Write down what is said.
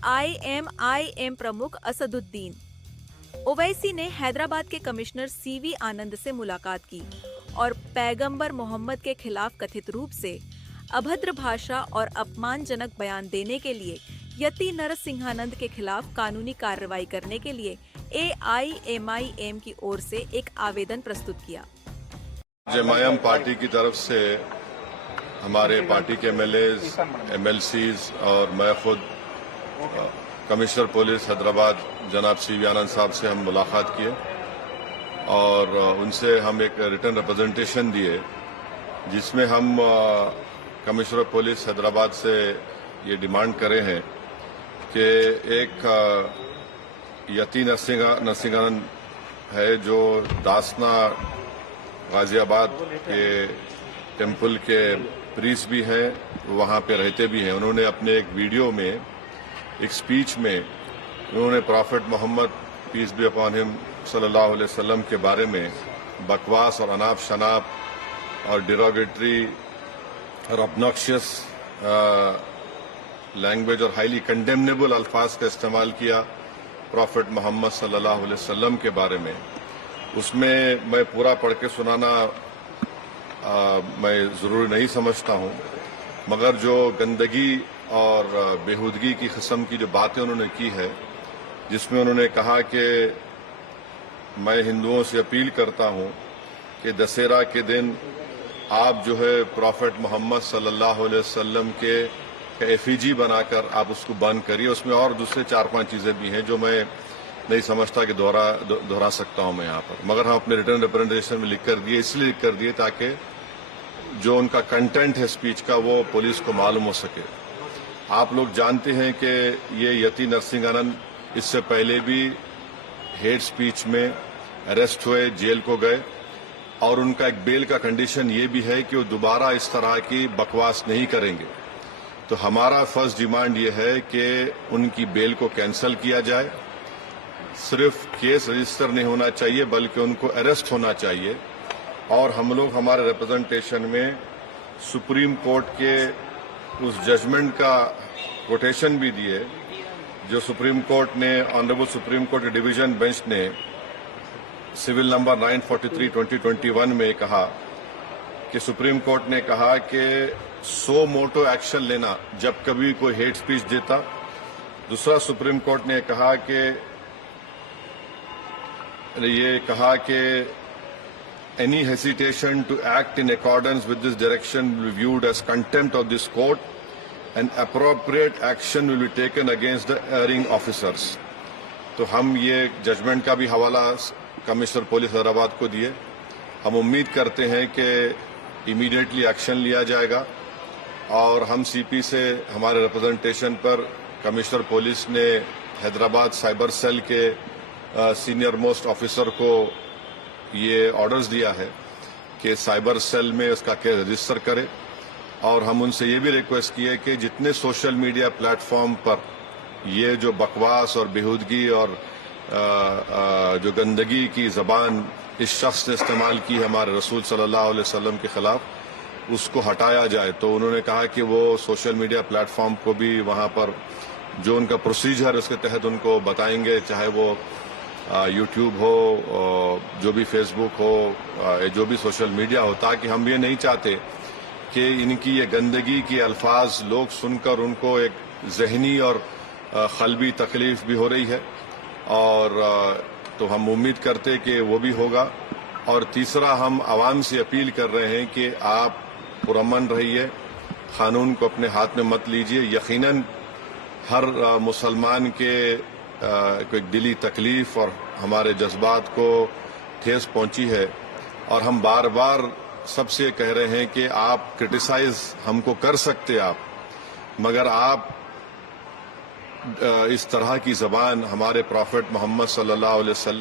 AIMIM प्रमुख असदुद्दीन ओवैसी ने हैदराबाद के कमिश्नर CV आनंद से मुलाकात की और पैगंबर मोहम्मद के खिलाफ कथित रूप से अभद्र भाषा और अपमानजनक बयान देने के लिए यति नरसिंहानंद के खिलाफ कानूनी कार्रवाई करने के लिए AIMIM की ओर से एक आवेदन प्रस्तुत किया। जमायम पार्टी की तरफ से हमारे पार्टी के MLAs, MLCs और मैं खुद कमिश्नर पुलिस हैदराबाद जनाब CV आनंद साहब से हम मुलाकात किए और उनसे हम एक रिटन रिप्रेजेंटेशन दिए जिसमें हम कमिश्नर पुलिस हैदराबाद से ये डिमांड करे हैं कि एक यति नरसिंहानंद है जो दासना गाजियाबाद के टेम्पल के प्रीस्ट भी हैं, वहाँ पे रहते भी हैं। उन्होंने अपने एक वीडियो में एक स्पीच में उन्होंने prophet Muhammad peace be upon him सल्लल्लाहु अलैहि वसल्लम के बारे में बकवास और अनाप शनाप और डिरोगेटरी और ऑब्नॉक्शियस लैंग्वेज और हाईली कंडेमनेबल अल्फाज का इस्तेमाल किया प्रॉफेट मोहम्मद सल्लल्लाहु अलैहि वसल्लम के बारे में। उसमें मैं पूरा पढ़ के सुनाना मैं ज़रूरी नहीं समझता हूँ, मगर जो गंदगी और बेहूदगी की किस्म की जो बातें उन्होंने की है, जिसमें उन्होंने कहा कि मैं हिंदुओं से अपील करता हूँ कि दशहरा के दिन आप जो है प्रॉफेट मोहम्मद सल्लल्लाहु अलैहि वसल्लम के एफिजी बनाकर आप उसको बंद करिए। उसमें और दूसरे 4-5 चीज़ें भी हैं जो मैं नहीं समझता कि दोहरा सकता हूं मैं यहाँ पर, मगर हम अपने रिटर्न रिप्रेजेंटेशन में लिख कर दिए, इसलिए लिख कर दिए ताकि जो उनका कंटेंट है स्पीच का वो पुलिस को मालूम हो सके। आप लोग जानते हैं कि ये यति नरसिंहानंद इससे पहले भी हेट स्पीच में अरेस्ट हुए, जेल को गए और उनका एक बेल का कंडीशन ये भी है कि वो दोबारा इस तरह की बकवास नहीं करेंगे। तो हमारा फर्स्ट डिमांड ये है कि उनकी बेल को कैंसिल किया जाए। सिर्फ केस रजिस्टर नहीं होना चाहिए बल्कि उनको अरेस्ट होना चाहिए। और हम लोग हमारे रिप्रेजेंटेशन में सुप्रीम कोर्ट के उस जजमेंट का कोटेशन भी दिए जो सुप्रीम कोर्ट ने, ऑनरेबल सुप्रीम कोर्ट के डिवीजन बेंच ने सिविल नंबर 943/2021 में कहा कि सुप्रीम कोर्ट ने कहा कि सो मोटो एक्शन लेना जब कभी कोई हेट स्पीच देता। दूसरा सुप्रीम कोर्ट ने कहा कि any hesitation to act in accordance with this direction will be viewed as contempt of this court and appropriate action will be taken against the erring officers। तो हम ये judgement का भी हवाला कमिश्नर पुलिस हैदराबाद को दिए। हम उम्मीद करते हैं कि इमीडिएटली एक्शन लिया जाएगा और हम CP से हमारे रिप्रेजेंटेशन पर कमिश्नर पुलिस ने हैदराबाद साइबर सेल के सीनियर मोस्ट ऑफिसर को ये ऑर्डर्स दिया है कि साइबर सेल में उसका केस रजिस्टर करे। और हम उनसे ये भी रिक्वेस्ट की है कि जितने सोशल मीडिया प्लेटफॉर्म पर ये जो बकवास और बेहूदगी और जो गंदगी की ज़बान इस शख्स ने इस्तेमाल की है हमारे रसूल सल्लल्लाहु अलैहि वसल्लम के खिलाफ, उसको हटाया जाए। तो उन्होंने कहा कि वो सोशल मीडिया प्लेटफॉर्म को भी वहाँ पर जो उनका प्रोसीजर है उसके तहत उनको बताएंगे, चाहे वो यूट्यूब हो, जो भी फेसबुक हो, जो भी सोशल मीडिया हो, ताकि हम ये नहीं चाहते कि इनकी ये गंदगी की अल्फाज लोग सुनकर उनको एक जहनी और क़ल्बी तकलीफ भी हो रही है। और तो हम उम्मीद करते कि वो भी होगा। और तीसरा, हम आवाम से अपील कर रहे हैं कि आप पुरअमन रहिए, कानून को अपने हाथ में मत लीजिए। यकीनन हर मुसलमान के कोई दिली तकलीफ और हमारे जज्बात को ठेस पहुंची है और हम बार बार सबसे कह रहे हैं कि आप क्रिटिसाइज हमको कर सकते आप, मगर आप इस तरह की ज़बान हमारे प्रॉफेट मोहम्मद सल्लल्लाहु अलैहि वसल्लम